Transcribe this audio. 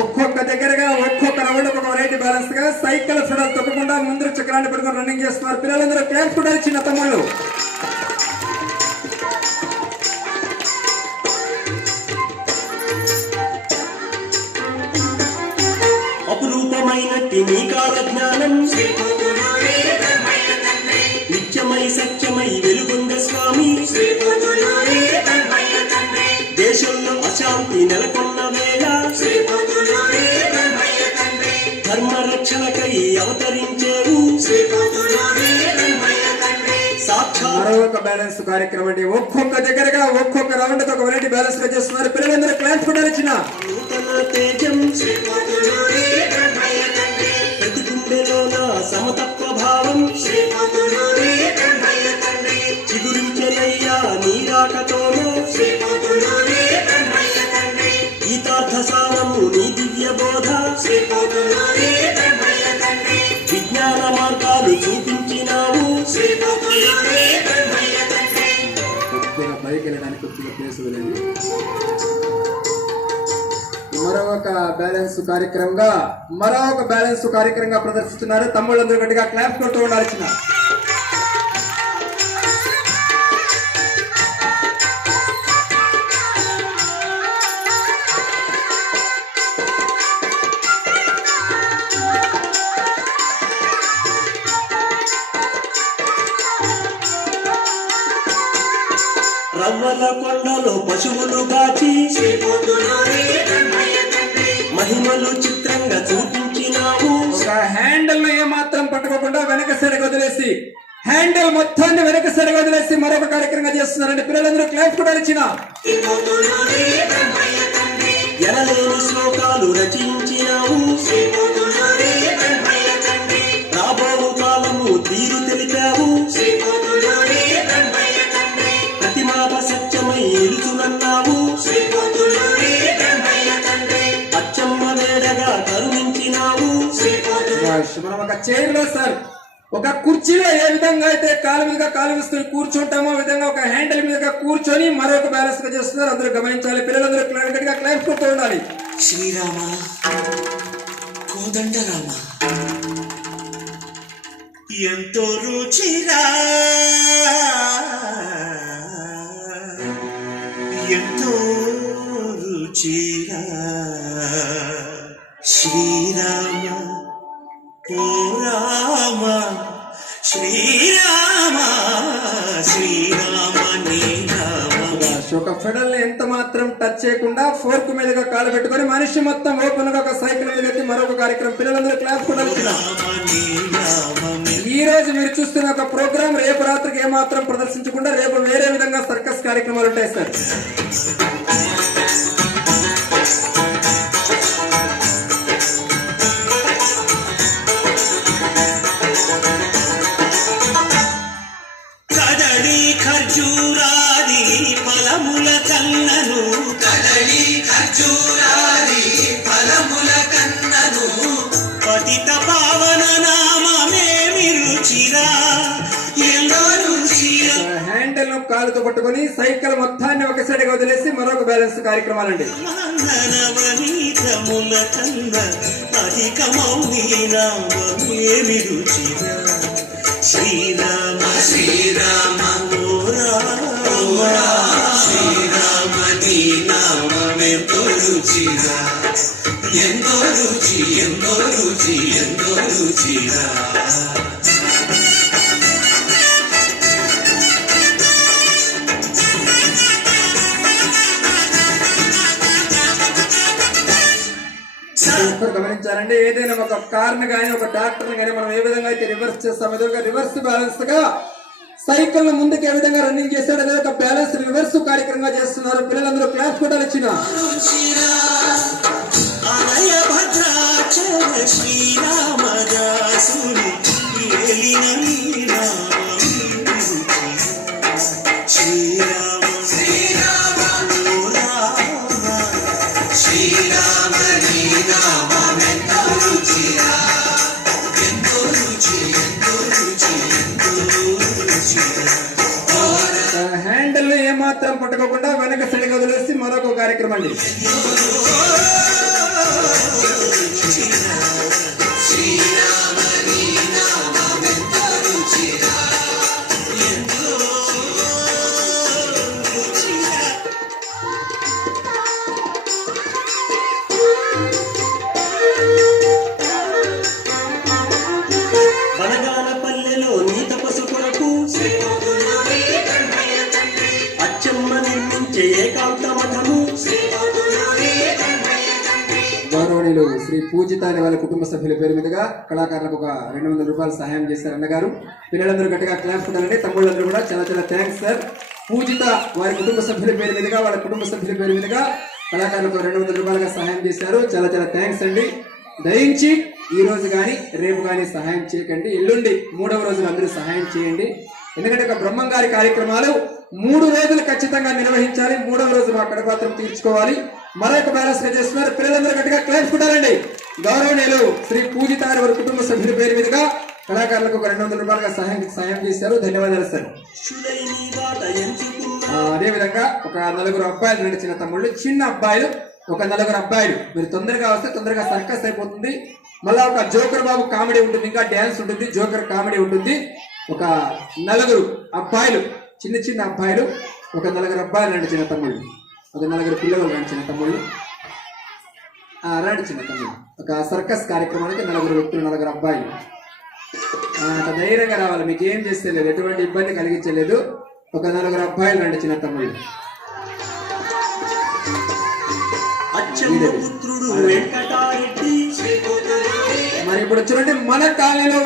ఒక్కొక్క దగ్గరగా ఒక్కొక్క రౌండ్ ఒక వెరైటీ బ్యాలెన్స్ గా సైకిల్ ఫెడల్ తప్పకుండా ముందు చక్రాన్ని పెట్టుకుని రన్నింగ్ చేస్తున్నారు పిల్లలందరూ. క్లాస్ కూడా చిన్న తమ్ముళ్ళు. అపురూపమైనట్టి నీ కాల జ్ఞానం నిత్యమై సత్యమై వెలుగొంద స్వామి. దేశంలో అశాంతి నెలకొన్న వేళ ధర్మ రక్షణకై అవతరించేవు. మరొక బ్యాలెన్స్ కార్యక్రమం అండి. ఒక్కొక్క దగ్గరగా ఒక్కొక్క రౌండ్ ఒక వెరైటీ బ్యాలెన్స్ గా చేస్తున్నారు పిల్లలందరూ. క్లాస్ కూడా ఇచ్చిన నూతన తేజం ప్రతి గుండెలోన సమతత్వ భావం చిగురించనయ్యా నీరాకతోనూ. గీతార్థ సారము నీ దివ్య బోధ విజ్ఞాన మార్గాలు చూపించినావు. కొద్దిగా పైకి వెళ్ళడానికి కొద్దిగా ప్లేస్ వదిలేదు. మరొక బ్యాలెన్స్ కార్యక్రమంగా ప్రదర్శిస్తున్నారు తమ్ముళ్ళందరూ. గట్టిగా క్లాప్స్ కొడుతూ ఉండాల్సిన రవ్వల కొండలో పశువులు గాచి మహిమలు చిత్రంగా చూపించినావు. ఒక హ్యాండిల్ ను ఏమాత్రం పట్టుకోకుండా వెనక సైడ్ వదిలేసి హ్యాండిల్ మొత్తాన్ని వెనక సైడ్ వదిలేసి మరొక కార్యక్రమంగా చేస్తున్నారండి పిల్లలందరూ. క్లాస్ కూడా ఇచ్చిన ఎనలేని శ్లోకాలు రచించినావు. రాబోవు కాలము తీరు తెలిపావు. ప్రతి మాట సత్యమై నిలుచునన్నావు. అచ్చమ్మ వేడగా కరుణించినావు. మనం ఒక చైర్ లో సార్ ఒక కుర్చీలో ఏ విధంగా అయితే కాలు మీదుగా కాలు వేసుకుని కూర్చుంటామో విధంగా ఒక హ్యాండిల్ మీదుగా కూర్చొని మరొక బ్యాలెన్స్ గా చేస్తున్నారు. అందరూ గమనించాలి పిల్లలందరూ. గట్టిగా క్లాస్ కొడుతూ ఉండాలి. శ్రీరామ కోదండరామ ఎంతో రుచిరా ఎంతో రుచిరా శ్రీరామ ఓ రామ శ్రీరామ శ్రీరామ నీ రామ. ఒక ఫెడల్ ని ఎంత మాత్రం టచ్ చేయకుండా ఫోర్క్ మీదుగా కాలు పెట్టుకొని మనిషి మొత్తం ఓపెన్ గా ఒక సైకిల్ మీద ఎత్తి మరొక కార్యక్రమం. పిల్లలందరూ క్లాస్ కూడా ఈ రోజు మీరు చూస్తున్న ఒక ప్రోగ్రామ్ రేపు రాత్రికి ఏమాత్రం ప్రదర్శించకుండా రేపు వేరే విధంగా సర్కస్ కార్యక్రమాలు ఉంటాయి సార్. కదళి ఖర్జూరాది ఫలముల కన్నను కదళి ఖర్జూరాది ఫలముల కన్నను పతిత పావన నామమేమి రుచిరా ఎంతో రుచిరా. హ్యాండిల్ ను కాలుతో పట్టుకొని సైకిల్ మొత్తాన్ని ఒక సైడ్ గా వదిలేసి మరొక బ్యాలెన్స్ కార్యక్రమాలండి. నవనీతముల కన్న అధికమౌని నామమేమి రుచిరా శ్రీరామ శ్రీరామ ఓ రామ శ్రీరామ నీ నామమెంతో రుచిరా ఎంతో రుచి ఎంతో రుచి ఎంతో రుచిరా. గమనించాలండి. ఏదైనా ఒక కార్ ని కానీ ఒక ట్రాక్టర్ ని కానీ మనం ఏ విధంగా అయితే రివర్స్ చేస్తాం అదే ఒక రివర్స్ బ్యాలెన్స్ గా సైకిల్ ను ముందుకు ఏ విధంగా రన్నింగ్ చేస్తాడు అదే ఒక బ్యాలెన్స్ రివర్స్ కార్యక్రమంగా చేస్తున్నారు పిల్లలందరూ. క్లాస్ కూడా ఇచ్చిన శ్రీరామదాసుని శ్రీరామ శ్రీరామ ఓ రామ శ్రీరామ నీ నామమెంతో రుచిరా ఎంతో రుచి ఎంతో రుచి ఎంతో రుచిరా. హ్యాండిల్ ఏమాత్రం పట్టుకోకుండా వెనక సైడ్ వదిలేసి మరొక కార్యక్రమం అండి. బనగాన పల్లెలో నీ తపస్సు కొరకు అచ్చమ్మ నిర్మించే ఏకాంత మఠము గౌరవనీయులు శ్రీ పూజిత అనే వాళ్ళ కుటుంబ సభ్యుల పేరు మీదుగా కళాకారులకు ఒక 200 రూపాయలు సహాయం చేశారు అన్నగారు. పిల్లలందరూ గట్టిగా క్లాస్ కొట్టాలండి. తమ్ముళ్ళందరూ కూడా చాలా చాలా థ్యాంక్స్ సార్. పూజిత వారి కుటుంబ సభ్యుల పేరు మీదుగా వాళ్ళ కుటుంబ సభ్యుల పేరు మీదుగా కళాకారులకు 200 రూపాయలుగా సహాయం చేశారు. చాలా చాలా థ్యాంక్స్ అండి. దయించి ఈ రోజు కానీ రేపు కానీ సహాయం చేయకండి. ఎల్లుండి 3వ రోజున అందరూ సహాయం చేయండి. ఎందుకంటే ఒక బ్రహ్మం గారి కార్యక్రమాలు 3 రోజులు ఖచ్చితంగా నిర్వహించాలి. 3వ రోజు మా కడపాత్రం తీర్చుకోవాలి. మరొక బ్యాలెన్స్ గా చేస్తున్నారు. పిల్లలందరూ గట్టిగా క్లాస్ కొట్టాలండి. గౌరవనీయులు శ్రీ పూజిత వారి కుటుంబ సభ్యుల పేరు మీదుగా కళాకారులకు ఒక 200 రూపాయలుగా సహాయం చేశారు. ధన్యవాదాలు సార్. శులైని బాట ఎంచుకున్న అదే విధంగా ఒక 4 అబ్బాయిలు నడిచిన తమ్ముళ్ళు, చిన్న అబ్బాయిలు ఒక 4 అబ్బాయిలు. మీరు తొందరగా వస్తే తొందరగా సర్కస్ అయిపోతుంది. మళ్ళా ఒక జోకర్ బాబు కామెడీ ఉంటుంది, ఇంకా డ్యాన్స్ ఉంటుంది, జోకర్ కామెడీ ఉంటుంది. ఒక 4 అబ్బాయిలు, చిన్న చిన్న అబ్బాయిలు, ఒక 4 అబ్బాయిలు నడిచిన తమ్ముళ్ళు, ఒక 4 పిల్లలు నడిచిన తమ్ముళ్ళు, నడిచిన తమ్ముళ్ళు. ఒక సర్కస్ కార్యక్రమానికి 4 వ్యక్తులు, 4 అబ్బాయిలు. ధైర్యంగా రావాలి. మీకు ఏం చేస్తే లేదు, ఎటువంటి ఇబ్బంది కలిగించలేదు. ఒక 4 అబ్బాయిలు నడిచిన తమ్ముళ్ళు. అచ్చమ్మ పుత్రుడు వెంకటారెడ్డి మరి ఇప్పుడు చూడండి, మన కాలనీలో